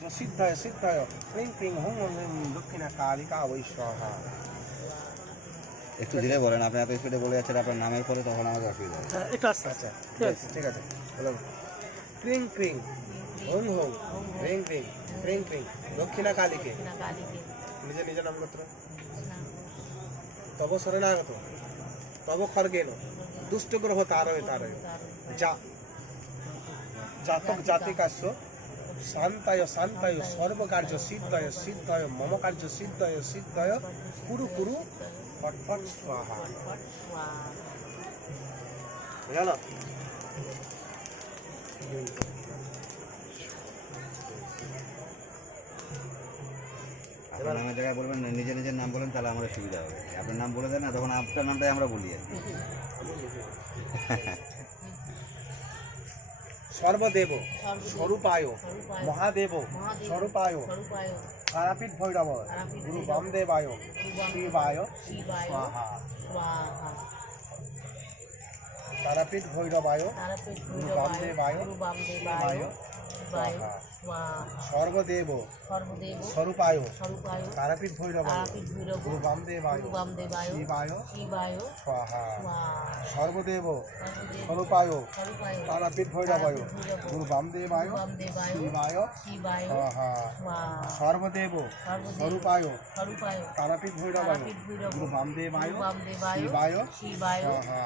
সিদ্ধায় সিদ্ধায় ক্রিং ক্রিং হুম দক্ষিণা কালিকা স্বাহা একটু ধীরে বলেন আপনি এত স্পিডে বলে যাচ্ছেন আপনার নামের পরে তখন আমাদের অসুবিধা হবে। হ্যাঁ, একটু আস্তে আচ্ছা। ঠিক আছে ঠিক আছে। বলো ক্রিং ক্রিং হুম হুম ক্রিং ক্রিং ক্রিং ক্রিং দক্ষিণা কালীকে নিজে নিজে নাম গোত্র তব শরণাগত তব খর্গেন দুষ্ট গ্রহ তারয় তারয়। যা। জাতক জাতিকাস্য শান্তায় শান্তায় সর্বকার্য সিদ্ধায় সিদ্ধায় মম কার্য সিদ্ধায় সিদ্ধায় কুরু কুরু ফট ফট স্বাহা। আপনার নামের জায়গায় বলবেন নিজে নিজের নাম বলেন, তাহলে আমাদের সুবিধা হবে। আপনার নাম বলে দেন না, তখন আপনার নামটাই আমরা বলি আর। সর্বদেব স্বরূপায় মহাদেব স্বরূপায় তারাপীঠ ভৈরব গুরু বামদেবায় শিবায় স্বাহা। তারাপীঠ ভৈরবায় গুরু বামদেবায় শিবায় স্বাহা সর্বদেব সর্বদেব স্বরূপায় স্বরূপায় তারাপীঠ ভৈরবায় তারাপীঠ ভৈরব গুরু বামদেবায় বামদেবায় শিবায় শিবায় স্বাহা। স্বাহা সর্বদেব স্বরূপায় স্বরূপায় তারাপীঠ ভৈরবায় গুরু বামদেবায় বামদেবায় শিবায় শিবায় স্বাহা সর্বদেব স্বরূপায় স্বরূপায় তারাপীঠ ভৈরবায় ভৈরব গুরু বামদেবায় বামদেবায় শিবায় শিবায় স্বাহা।